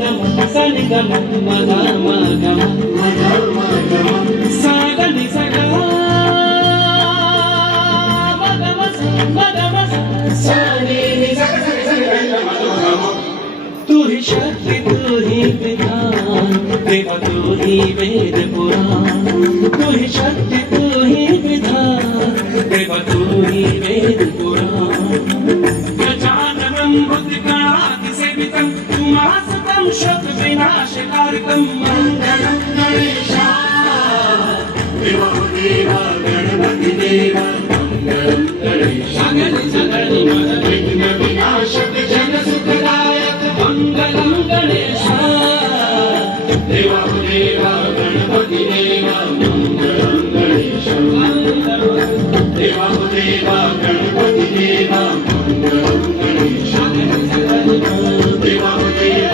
గమ సని గమ మద మగమ సాగని సగా మగమ మగమ సని ని సగ సగ సగ మగమ तू ही शक्ति तू ही विधान देवा तू ही वेद पुराण तू ही शक्ति तू ही विधान देवा तू ही वेद पुराण गजाननं भूतगणाधिसेवितं उमासुतं शत्रुविनाशकारितं मङ्गलं गणेशाय देवा देवा गणपति देवा मङ्गलं गणेशाय सगणि मन विघ्न विनाशक जन सुखदायक मङ्गलं गणेशाय देवा